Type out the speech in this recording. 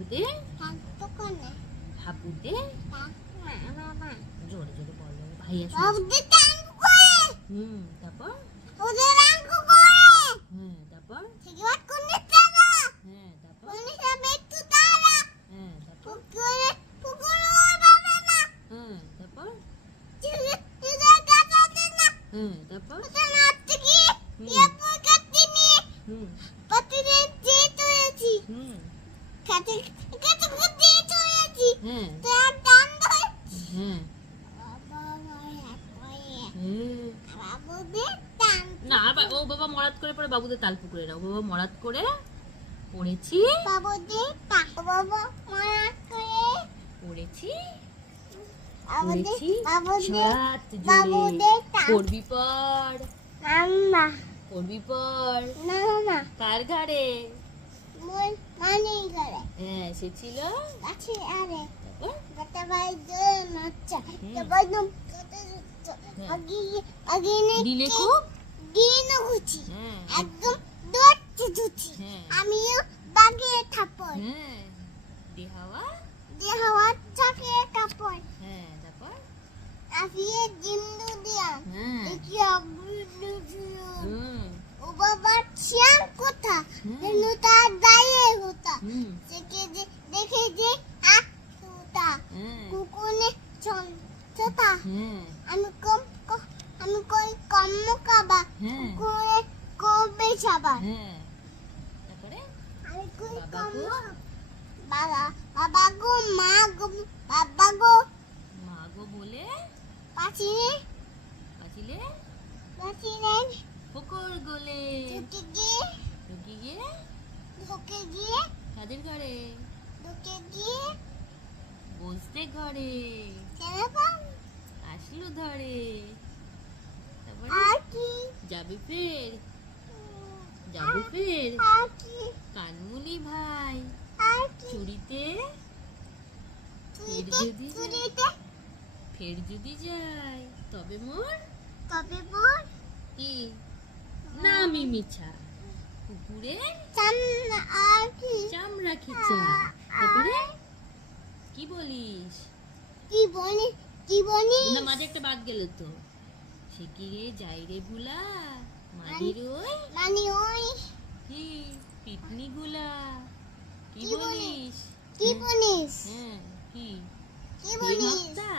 হাবুদে হাবুদে জোরে জোরে বলো ভাইয়া তারপর তারপর না ও বাবা মরাত করে পরে বাবুদের তাল পুকুরে না, ও বাবা মরাত করে পড়েছি পড়েছি পড়বি পর পড়বি পর কার ঘরে? হ্যাঁ সে ছিল আমিও বাগে থাপড় দেহাওয়া চাকে কাপড় তারপর আফিয়ে জিন্দু দিয়া দেখি অগুলু দিও ও বাবা শ্যাম কোথা যেন তার দায়ে হতা দেখে যে আকুতা কুকুনে চন্তা আমি কই কম্ম কাবা কুকুরে কবে সাবা তারপরে আমি কই কম্ম বাবা গো মা গো বাবা গো মা গো বলে পাচিলে পুকুর গলে ঢুকে গিয়ে কাদের ঘরে? ঢুকে গিয়ে বসতে ঘরে আসলো ধরে তারপরে আর কি যাবে ফের কানমুলি ভাই আর কি চুরিতে ফের যদি যাই তবে মোর কি না আমি মিছা কুকুরে চামড়া খিচা তারপরে কি বলিস না মাঝে একটা বাদ গেল তো সে কি রে যাই রে ভুলা মানির ওই কি পিটনি গুলা কি বলিস কি বলিস হ্যাঁ কি কি বলিস ভক্তা